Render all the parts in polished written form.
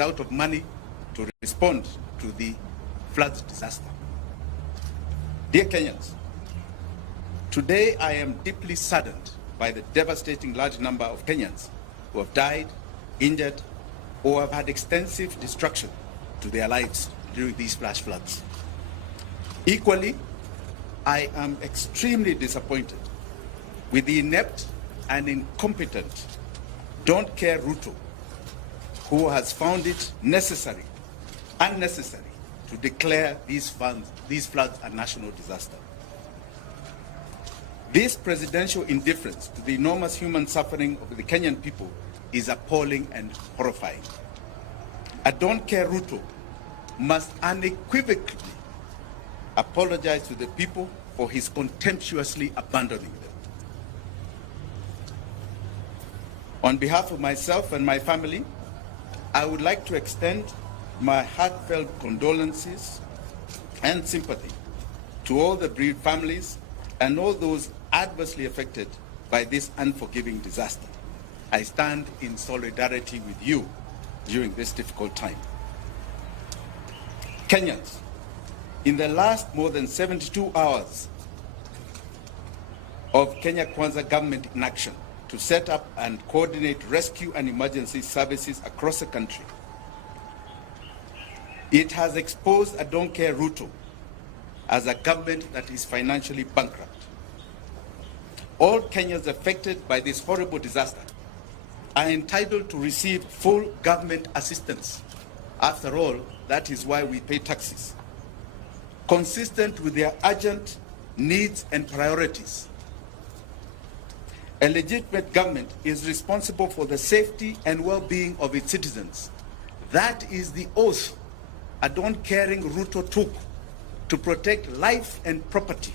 out of money to respond to the flood disaster. Dear Kenyans, today I am deeply saddened by the devastating large number of Kenyans who have died, injured, or have had extensive destruction to their lives during these flash floods. Equally, I am extremely disappointed with the inept and incompetent Don't Care Ruto, who has found it unnecessary to declare these floods a national disaster. This presidential indifference to the enormous human suffering of the Kenyan people is appalling and horrifying. A Don't Care Ruto must unequivocally apologize to the people for his contemptuously abandoning them. On behalf of myself and my family, I would like to extend my heartfelt condolences and sympathy to all the bereaved families and all those adversely affected by this unforgiving disaster. I stand in solidarity with you during this difficult time. Kenyans, in the last more than 72 hours of Kenya Kwanza government in action to set up and coordinate rescue and emergency services across the country, it has exposed a Don't Care Ruto as a government that is financially bankrupt. All Kenyans affected by this horrible disaster are entitled to receive full government assistance. After all, that is why we pay taxes, consistent with their urgent needs and priorities. A legitimate government is responsible for the safety and well-being of its citizens. That is the oath a don't-caring Ruto took to protect life and property.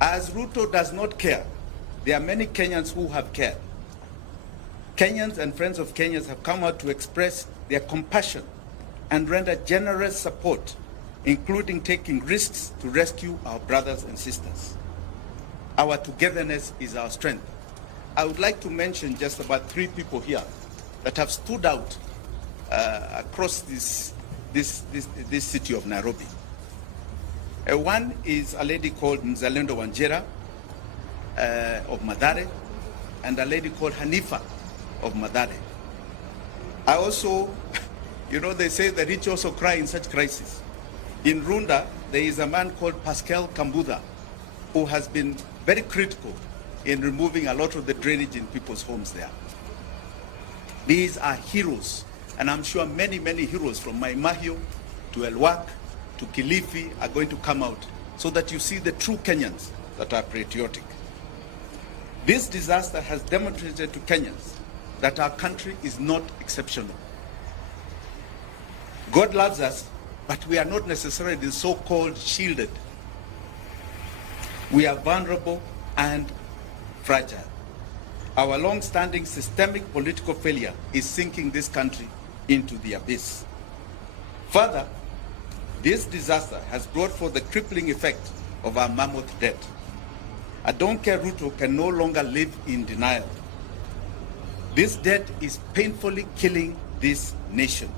As Ruto does not care, there are many Kenyans who have cared. Kenyans and friends of Kenyans have come out to express their compassion and render generous support, including taking risks to rescue our brothers and sisters. Our togetherness is our strength. I would like to mention just about 3 people here that have stood out across this city of Nairobi. One is a lady called Mzalendo Wanjera of Mathare, and a lady called Hanifa of Mathare. I also, they say the rich also cry in such crises. In Runda, there is a man called Pascal Kambudha, who has been very critical in removing a lot of the drainage in people's homes there. These are heroes, and I'm sure many, many heroes from Maimahio to Elwak to Kilifi are going to come out so that you see the true Kenyans that are patriotic. This disaster has demonstrated to Kenyans that our country is not exceptional. God loves us, but we are not necessarily so-called shielded. We are vulnerable and fragile. Our long-standing systemic political failure is sinking this country into the abyss. Further, this disaster has brought forth the crippling effect of our mammoth debt. A Don't Care Ruto can no longer live in denial. This debt is painfully killing this nation.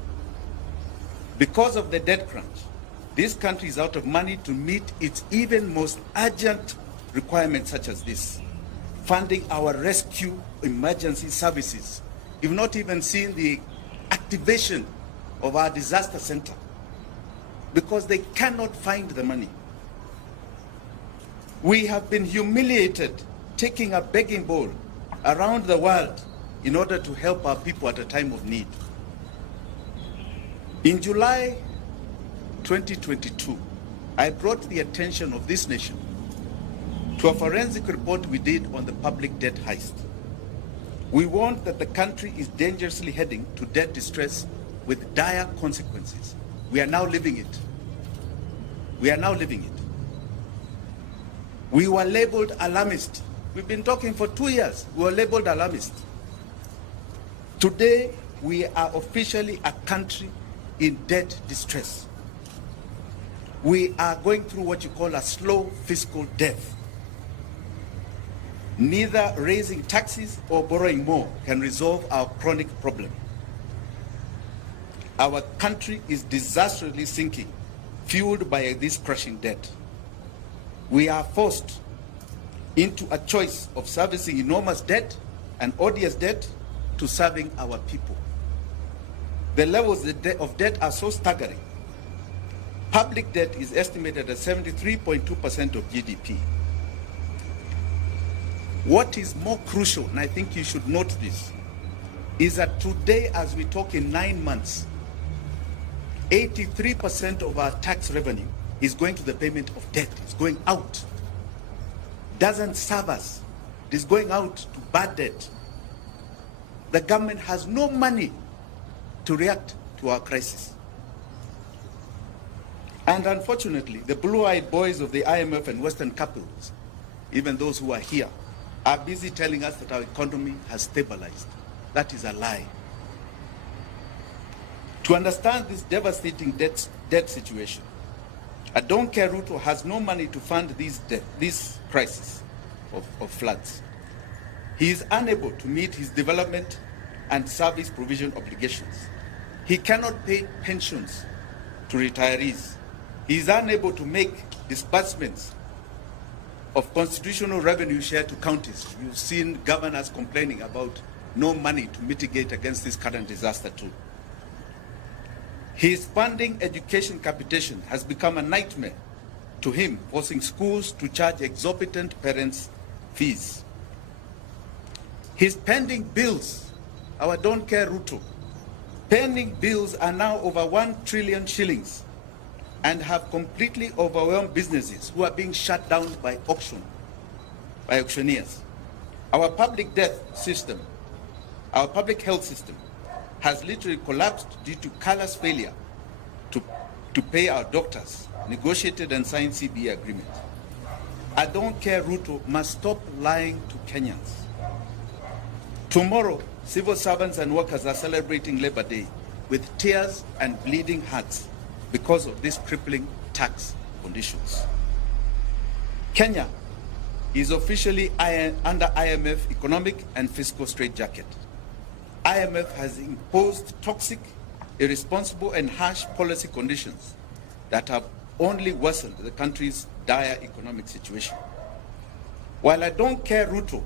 Because of the debt crunch, this country is out of money to meet its even most urgent requirements such as this. Funding our rescue emergency services. You've not even seen the activation of our disaster center because they cannot find the money. We have been humiliated taking a begging bowl around the world in order to help our people at a time of need. In July 2022, I brought the attention of this nation to a forensic report we did on the public debt heist. We warned that the country is dangerously heading to debt distress with dire consequences. We are now living it. We are now living it. We were labeled alarmist. We've been talking for 2 years. We were labeled alarmist. Today, we are officially a country in debt distress. We are going through what you call a slow fiscal death. Neither raising taxes or borrowing more can resolve our chronic problem. Our country is disastrously sinking, fueled by this crushing debt. We are forced into a choice of servicing enormous debt and odious debt to serving our people. The levels of debt are so staggering. Public debt is estimated at 73.2% of GDP. What is more crucial, and I think you should note this, is that today, as we talk, in 9 months, 83% of our tax revenue is going to the payment of debt. It's going out. Doesn't serve us. It is going out to bad debt. The government has no money to react to our crisis. And unfortunately, the blue-eyed boys of the IMF and Western capitals, even those who are here, are busy telling us that our economy has stabilized. That is a lie. To understand this devastating debt situation, I don't care Ruto has no money to fund this crisis of floods. He is unable to meet his development and service provision obligations. He cannot pay pensions to retirees. He is unable to make disbursements of constitutional revenue share to counties. You've seen governors complaining about no money to mitigate against this current disaster too. His funding education capitation has become a nightmare to him, forcing schools to charge exorbitant parents' fees. His pending bills, our don't care Ruto, pending bills are now over 1 trillion shillings and have completely overwhelmed businesses who are being shut down by auctioneers. Our public health system has literally collapsed due to callous failure to pay our doctors, negotiated and signed CBA agreements. I don't care Ruto must stop lying to Kenyans. Tomorrow, civil servants and workers are celebrating Labor Day with tears and bleeding hearts because of these crippling tax conditions. Kenya is officially under IMF economic and fiscal straitjacket. IMF has imposed toxic, irresponsible and harsh policy conditions that have only worsened the country's dire economic situation. While I don't care Ruto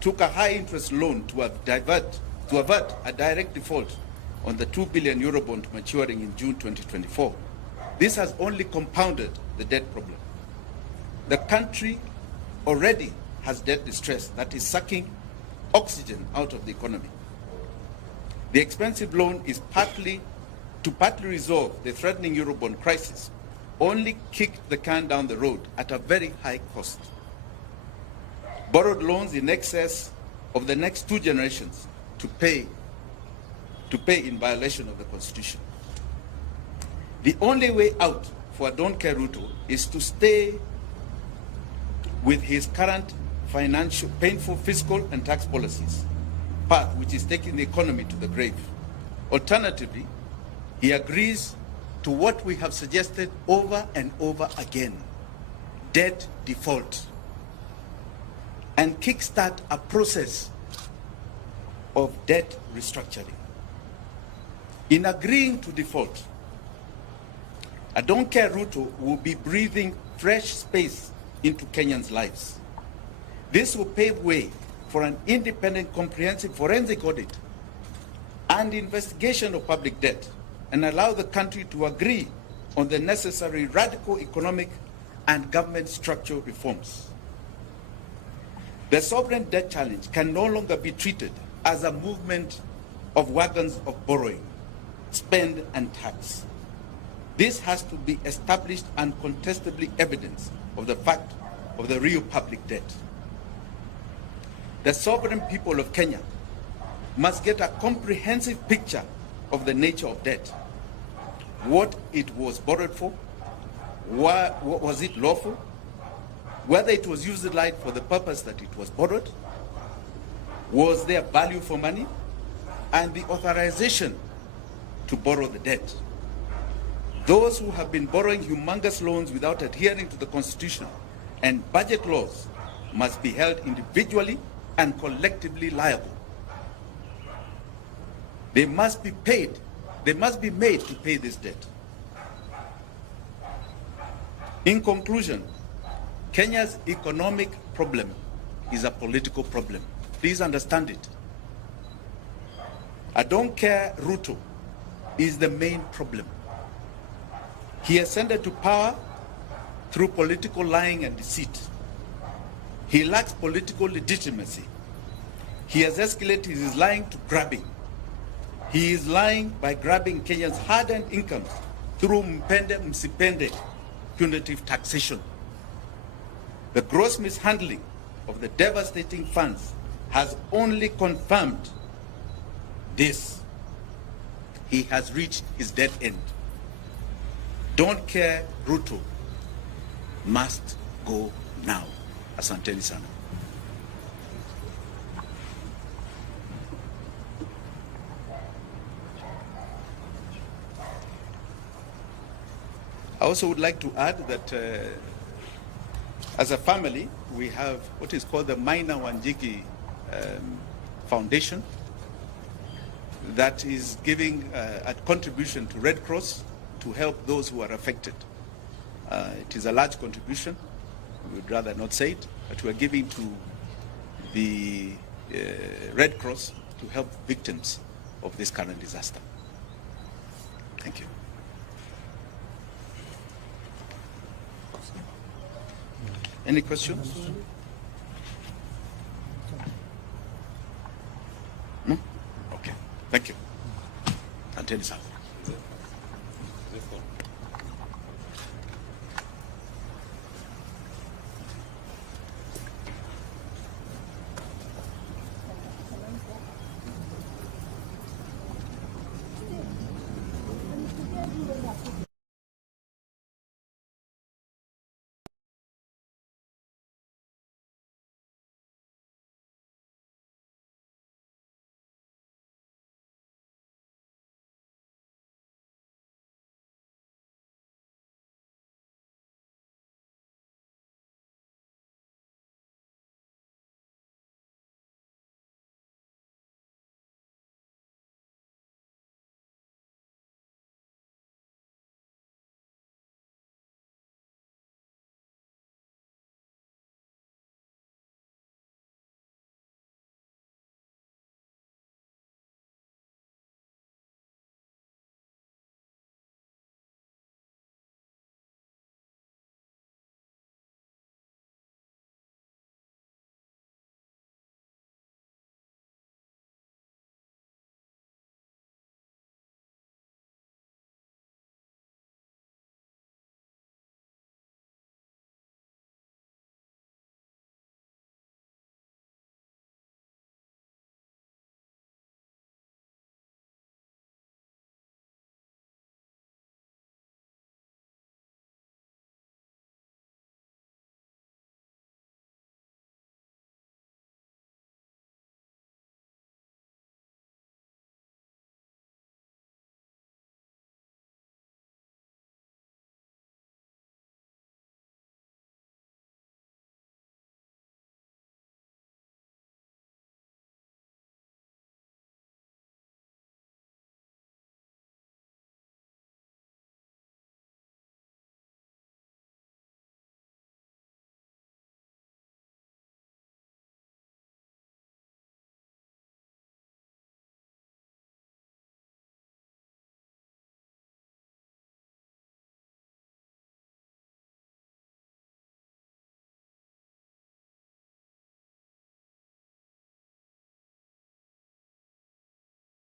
took a high-interest loan to avert a direct default on the 2 billion euro bond maturing in June 2024, this has only compounded the debt problem. The country already has debt distress that is sucking oxygen out of the economy. The expensive loan is partly resolve the threatening Eurobond crisis, only kicked the can down the road at a very high cost. Borrowed loans in excess of the next 2 generations to pay in violation of the Constitution. The only way out for Don Ruto is to stay with his current painful fiscal and tax policies path, which is taking the economy to the grave. Alternatively, he agrees to what we have suggested over and over again: debt default, and kickstart a process of debt restructuring. In agreeing to default, I don't care Ruto will be breathing fresh space into Kenyans' lives. This will pave way for an independent, comprehensive forensic audit and investigation of public debt, and allow the country to agree on the necessary radical economic and government structural reforms. The sovereign debt challenge can no longer be treated as a movement of wagons of borrowing, spend and tax. This has to be established and contestably evidence of the fact of the real public debt. The sovereign people of Kenya must get a comprehensive picture of the nature of debt, what it was borrowed for, was it lawful, whether it was utilized for the purpose that it was borrowed, was there value for money, and the authorization to borrow the debt. Those who have been borrowing humongous loans without adhering to the Constitution and budget laws must be held individually and collectively liable. They must be paid. They must be made to pay this debt. In conclusion, Kenya's economic problem is a political problem. Please understand it. I don't care Ruto is the main problem. He ascended to power through political lying and deceit. He lacks political legitimacy. He has escalated his lying to grabbing. He is lying by grabbing Kenyans' hard-earned incomes through mpende msipende punitive taxation. The gross mishandling of the devastating funds has only confirmed this. He has reached his dead end. Don't care Ruto must go now. Asanteni sana. I also would like to add that as a family, we have what is called the Jimi Wanjigi Foundation that is giving a contribution to Red Cross to help those who are affected. It is a large contribution. We would rather not say it, but we are giving to the Red Cross to help victims of this current disaster. Thank you. Any questions? No? Okay. Thank you. Until this hour.